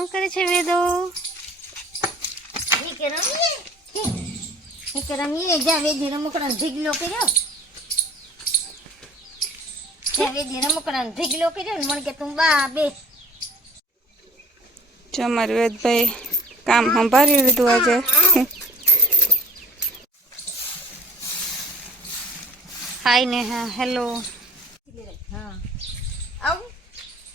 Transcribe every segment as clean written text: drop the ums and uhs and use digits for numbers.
શું કરે છે વેદો? રમીએ જ્યાં વેદી રમકડાનો ઢીગલો કર્યો. જ્યાં વેદી રમકડાનો ઢીગલો કર્યો ને મને કે તું બા બે. જો અમારે વેદભાઈ કામ સંભાળી લીધું આજે. હાય ને હા હેલો. હા આવું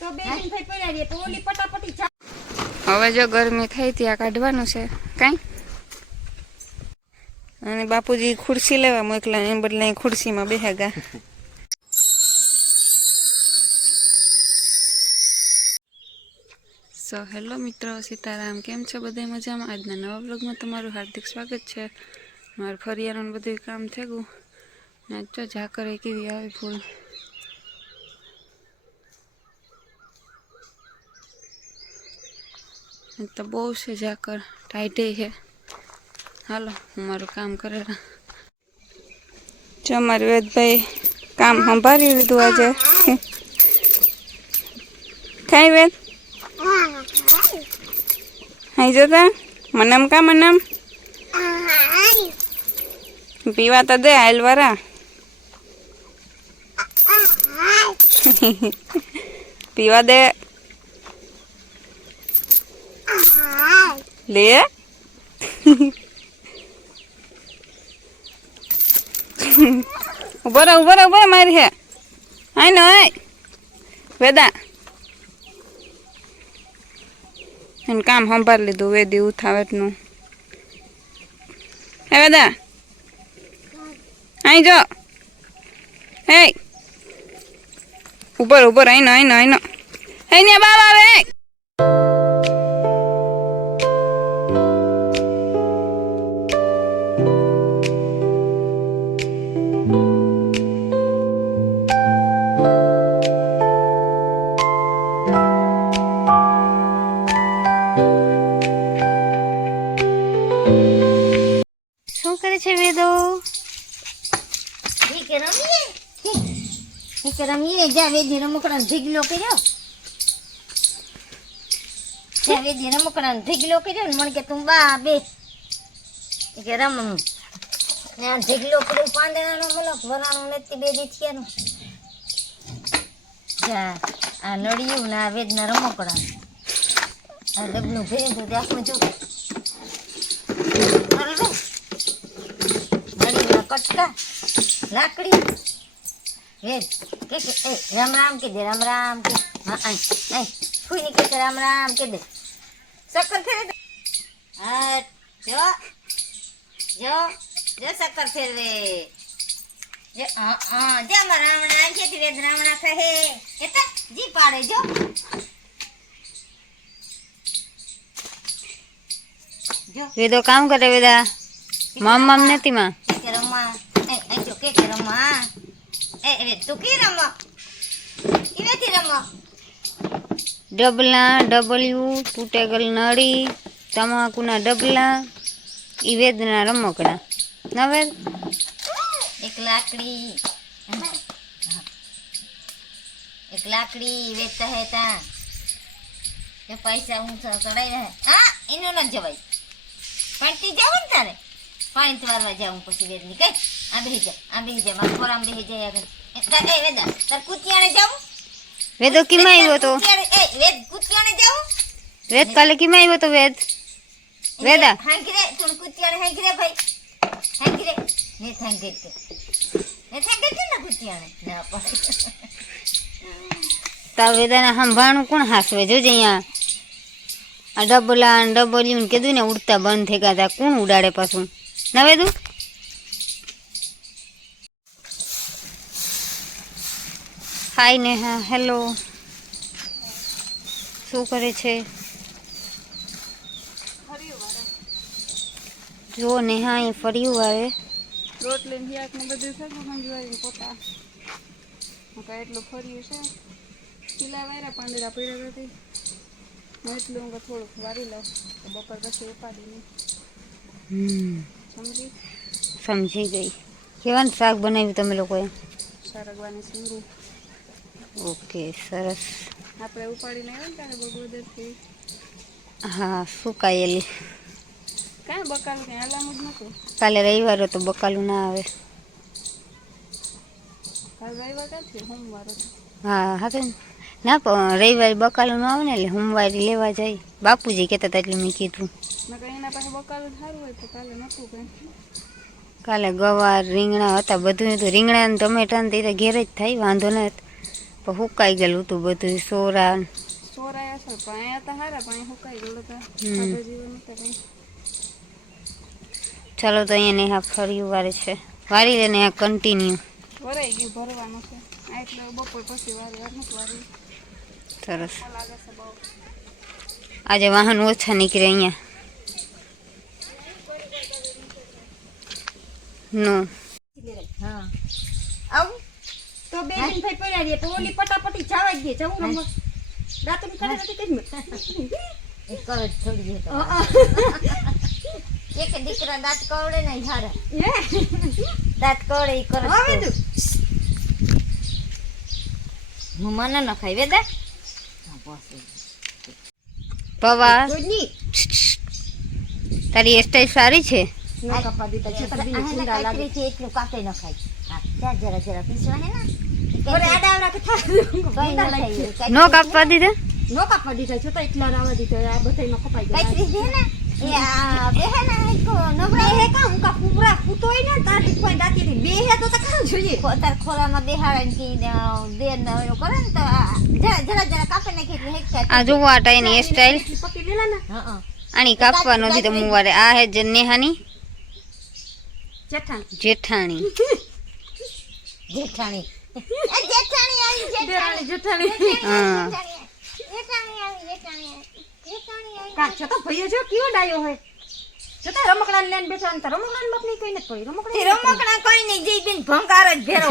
તો બે દિન થઈ પડ્યા રે તો ઓલી પટાપટી હવે જો ગરમી થઈ ત્યાં કાઢવાનું છે કાંઈ. અને બાપુજી ખુરશી લેવા મોકલા એમ બદલે ખુરશીમાં બેહાગા. સો હેલો મિત્રો, સીતારામ, કેમ છો બધા મજામાં? આજના નવા બ્લોગમાં તમારું હાર્દિક સ્વાગત છે. મારું ફરિયાનું બધું કામ થઈ ગયું ને જો ઝાકર કેવી આવે ફૂલ. તો બહુ છે ઝાકર, ટાઈટે છે. હાલો હું મારું કામ કરે. જો અમારે વેદભાઈ કામ સંભાળી લીધું આજે. કાંઈ વેદ હાઈ જતા મનમ કા મનમ પીવા તો દે આયલવારા. પીવા દે લે. ઉભો મારી હે આઈ નો વેદા એને કામ સંભાળી લીધું વેદી ઉઠાવટનું. હે વેદા આઈ જો હે ઉપર આઈ નો હે ને બાબા આવે. શું કરે છે વેદો? રમીએ જ્યાં વેદી રમકડાનો ઢીગલો કર્યો. જ્યાં વેદી રમકડાનો ઢીગલો કર્યો ને મને કે તું બા બે કે રમવું ને આ ઢીગલો કર્યો પાંદડાનો મલક વરાણો નથી બે દી થયાનું. આ નળિયું ને આ વેદના રમકડા આ ડબનું ભેરું ત્યાં જો નળીના કટકા લાકડી વેદ કે રામ રામ કે દે રામ રામ કે હા ફૂઈ ની કે રામ રામ કે દે શક્કર ફેરવે. હા જો જો જો શક્કર ફેરવે. જો હા જો અમારા રામણા આંખે થી વેદ રામણા કહે એટલે જી પાડે જો. વેદો કામ કરે વેદા મમ નથી માં કે રમવા જો કે રમવા એ તું કે રમવા એ નથી રમવા. ડબલા ડબલ્યુ તૂટેગલ નળી તમાકુના ડબલા ઈ વેદના રમકડા ન વેદ. એક લાકડી વેચતા હે તા એ પૈસા હું ચડાઈ રહે. હા એનો ન જવાય પાણી જાવ ને તારે પાણી વારવા જાઉં પછી વેદની કઈ આ બેહી જા મારા ખોરામ બેહી જાય આગળ વેદા તાર કુતિયાણે જાવું. વેદો કીમાં આવ્યો તો વેદ કુતિયાણે જાવું. વેદ કાલે કીમાં આવ્યો તો વેદ વેદા હાંગરે તું કુતિયાણે હાંગરે ભાઈ હાંગરે ને હાંગરે ને કુતિયાણે ના પાડે. તા વેદાના સંભાળનું કોણ હાસવે જોજે અહીંયા આ ડબલા ડબલ્યુ કીધું ને ઉડતા બંધ થઈ ગયા તા કોણ ઉડાડે પાછું ના વેદુ. હાય ને હા હેલો. શું કરે છે? જો ને હા એ ફર્યું વારે રોટલી શાક ને બધું થયું મંજવારી પોતા એટલું ફર્યું છે. કિલ્લા વાયરા પાંદડા પડ્યા હતી એટલું હું થોડુંક વારી લઉં તો બપોર પછી ઉપાડી નહીં. સમજી ગઈ. કેવાનું શાક બનાવ્યું તમે લોકોએ? સરગવાની સિંગી. ઓકે સરસ. આપણે ઉપાડીને આવ્યા ને ત્યારે બગોદરથી હા સુકાયેલી. કાં બકાલું કંઈ હલામું જ નહોતું. કાલે રવિવાર હતો બકાલું ના આવે. કાલ રવિવાર ક્યાંથી સોમવાર હતો. હા હા ના પણ રવિવારે બકાલું ન આવે ને એટલે સોમવારે લેવા જાય. બાપુજી કહેતા હતા એટલે મેં કીધું. નકર એના પાસે બકાલું સારું હોય તો કાલે નહોતું કંઈ. કાલે ગવાર રીંગણા હતા બધું હતું. રીંગણા ને ટમેટા ને તે ઘેર જ થાય વાંધો નથી. પણ સુકાઈ ગયેલું હતું બધું સોરા. સોરાયા છે પણ અહીંયા તો સારા પણ અહીંયા સુકાઈ ગયેલું હતા. હમ. ખાધા જેવું નહોતા કંઈ. ચાલો તો અહીંયા નેહા ફરી વાર છે વારી લે નેહા કન્ટિન્યુ. ભરાઈ ગયું ભરવાનું છે આ એટલે બપોર પછી વારી વાર નથી વારી. સરસ. લાગે છે બહુ. આજે વાહન ઓછા નીકળે અહીંયા. નો હા આવું તો બે દિન થઈ પડ્યા રે તો ઓલી પટાપટી જવા જ દે જવું રમવા રાતની કરે નથી કેમ એક જ થોડી એક દીકરા દાંત કવડે ને ઝાડા દાંત કવડે ઈ કરે હવે તું હું મને ન ખાઈ વેદા પવા કોઈ તારી હેરસ્ટાઈલ સારી છે. નો કપા દીતા છે તને બીને ચુંડા લાગે છે એટલું કાપે ન ખાય. હા ત્યાં જરા જરા પીસવા હે ને ઓરે આડાવડા કે થા નો કાપવા દીધા નો કપા દીતા છે તો એકલા રાવા દીતા આ બધાયમાં કપાઈ ગયા કાઈ દે ને એ આ બેહે ને કો નબળા હે કા હું કા પૂરા ફૂટોય ને તાર કોઈ દાતી બે હે તો કાં જોઈએ તાર ખોરામાં બેહાડે કે દે ને એવો કરે ને તો જરા જરા જરા કાપે ને કેટલી હેક આ જો આ ટાઈની હેરસ્ટાઈલ પતિ લેલા ને હા આની કાપવા નથી તો મુવારે આ હે જે નેહાની જેઠાણ જેઠાણી જેઠાણી જેઠાણી આવી જેઠાણી હા કા છો તો ભઈયો જો કેવો ડાયો હોય જો તો રમકડા લઈને બેઠા ને રમકડા ને બકલી કઈ નથી પડી રમકડા કોઈ નહીં જઈ બેન ભંગાર જ ભેરો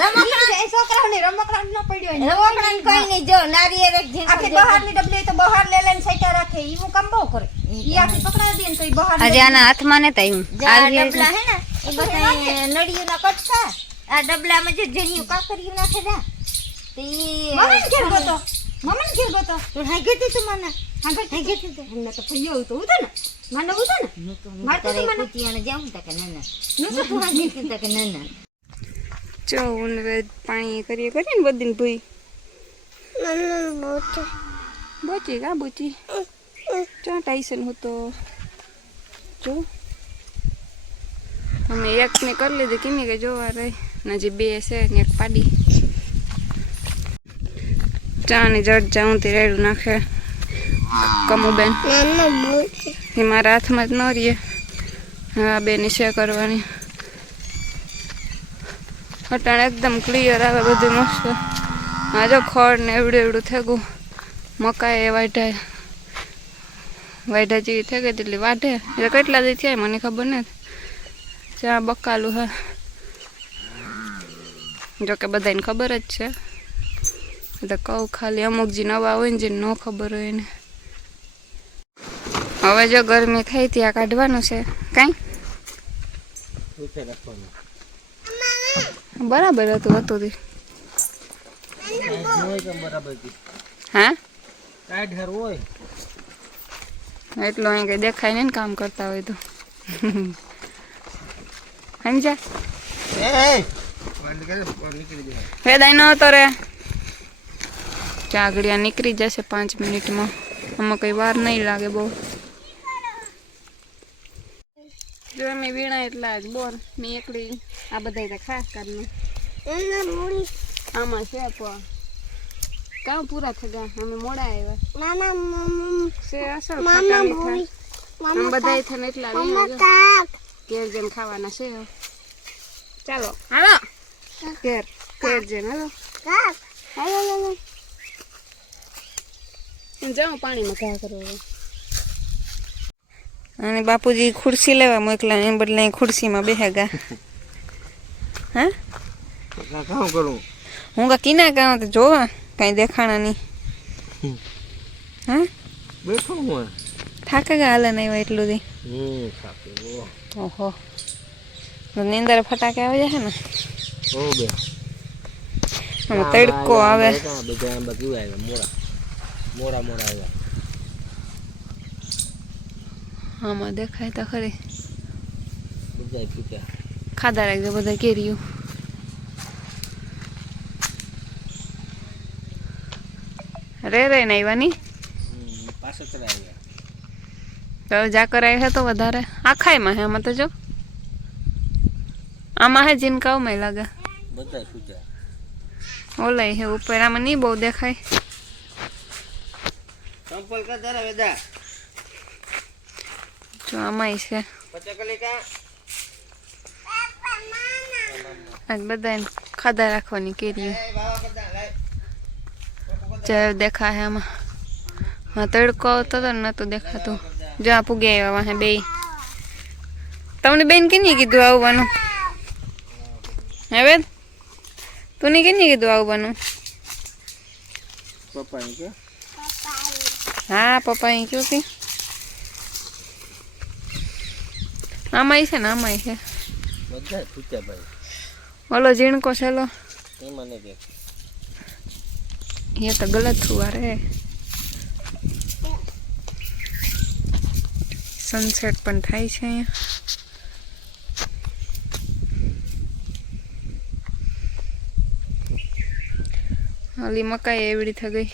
રમકડા એ છોકરાઓને રમકડા ન પડ્યો રમકડા કોઈ નહીં જો નારિયેળ એક આખી બહારની ડબલી તો બહાર લે લઈને સાઈટા રાખે ઈવું કામ બહુ કરે ઈ આખી પકડા દે ને તો ઈ બહાર આજે આના હાથમાં ને તાયું આ ડબલા હે ને એ બધા નળિયું ના કટકા આ ડબલામાં જે જણિયું કાકરિયું નાખે દા તો ઈ મમ્મી ઘેર ગયો મમ્મી ઘેર ગયો તો હાઈ ગઈ તું મને હા ભાઈ ઘેર ગયો અમને તો ભઈયો તો ઉતો ને મને ઉતો ને માર તો મને કુતિયાને જાઉં તા કે ના નું તો પૂરા ના તા કે ના જો ઊંડવે પાણી કરીએ ને બધીને ભૂઈ બોચી કા બોચી ચા ટાઈસન હતો જો અમે એકને કરી લીધી કિમી કે જોવા રહી ને જે બે છે ને એક પાડી ચા ની જડ જાઉંથી રેડું નાખે કમુબેન એ મારા હાથમાં જ ન રહીએ હા બેની છે કરવાની અટાણ એકદમ ક્લિયર આવે બધું મસ્ત. હા જો ખડ ને એવડું એવડું થઈ ગયું મકાઈ વાઢા જેવી થઈ ગઈ એટલી વાઢે એટલે કેટલા દી થયા મને ખબર નથી. જ્યાં બકાલું હે જોકે બધાને ખબર જ છે એટલે કહું ખાલી અમુક જે નવા હોય ને જે ન ખબર હોય એને. હવે જો ગરમી થઈ ત્યાં કાઢવાનું છે કાંઈ બરાબર હતું હતું હા એટલું અહીં કઈ દેખાય નહીં ને કામ કરતા હોય તો સમજ્યા વેદાય ન હતો રે ચાગડિયા નીકળી જશે 5 મિનિટમાં આમાં કઈ વાર નહીં લાગે બહુ. જો અમે વીણા એટલા જ બોર મેં એકલી આ બધા ખાસ કરીને આમાં છે પણ કામ પૂરા થઈ ગયા અમે મોડા આવ્યા છે અસલ ખાટા મીઠા આમ બધા થઈને એટલા ઘેર જઈને ખાવાના છે. ચાલો હાલો ઘેર જઈને હાલો હાલો જાઉં પાણીમાં ઘા કરવા. અને બાપુજી ખુરશી લેવા મોકલા એમ બદલે ખુરશીમાં બેહેગા હા કામ કરું હું કા કિના કામ તો જોવા કઈ દેખાણા નહીં હા બેઠો હું થાકે ગયા હાલે નહીં એટલું દી ઓહો નીંદર ફટાકે આવી જશે ને બે તડકો આવે બધા બધું આવ્યા મોડા આવ્યા આમાં દેખાય તો ખરી. બધા પૂજા ખાધા રાખજો બધા કેરીયું. રે ને આવ્યા ની પાછળ આવ્યા. તો જા કરાય હે તો વધારે આખાયમાં હે આમાં તો જો આમાં હે જીનકાઓમાં લાગે બધા પૂજા ઓલાય હે ઉપર આમાં નહીં બહુ દેખાય. સંપલ કા તારા વેદા જો આમાંય છે પચકલી કા આજ બધા ખાધા રાખવાની કેરીઓ એ બાવા કરતા લાય જે દેખાય આમાં. હા તડકો આવતો હતો ને નહોતું દેખાતું. જો આ પૂગે આવ્યા વાહે બે. તમને બેન કેને કીધું આવવાનું? હવે તું કેને કીધું આવવાનું? પપ્પા કે હા પપ્પા અહીં કયું કે આમાંય છે ને આમાંય છે. બધા પૂજા ભાઈ ઓલો ઝીણકો છેલો એ મને કે એ તો ગલત હુआ રે. સનસેટ પણ થાય છે અહીંયા. ઓલી મકાઈ એવડી થઈ ગઈ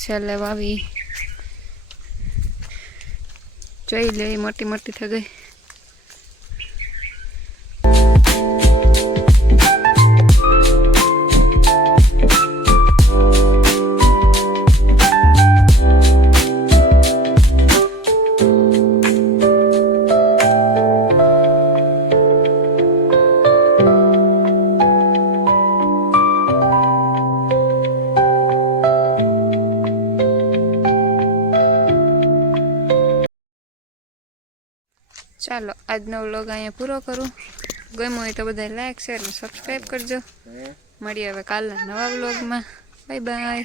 છેલ્લે વાવી જોઈ લે મોટી મોટી થઈ ગઈ. ચાલો આજનો વ્લોગ અહીંયા પૂરો કરું. ગમ્યો હોય તો બધા લાઈક શેર અને સબસ્ક્રાઈબ કરજો. મળીએ હવે કાલના નવા વ્લોગમાં. Bye bye.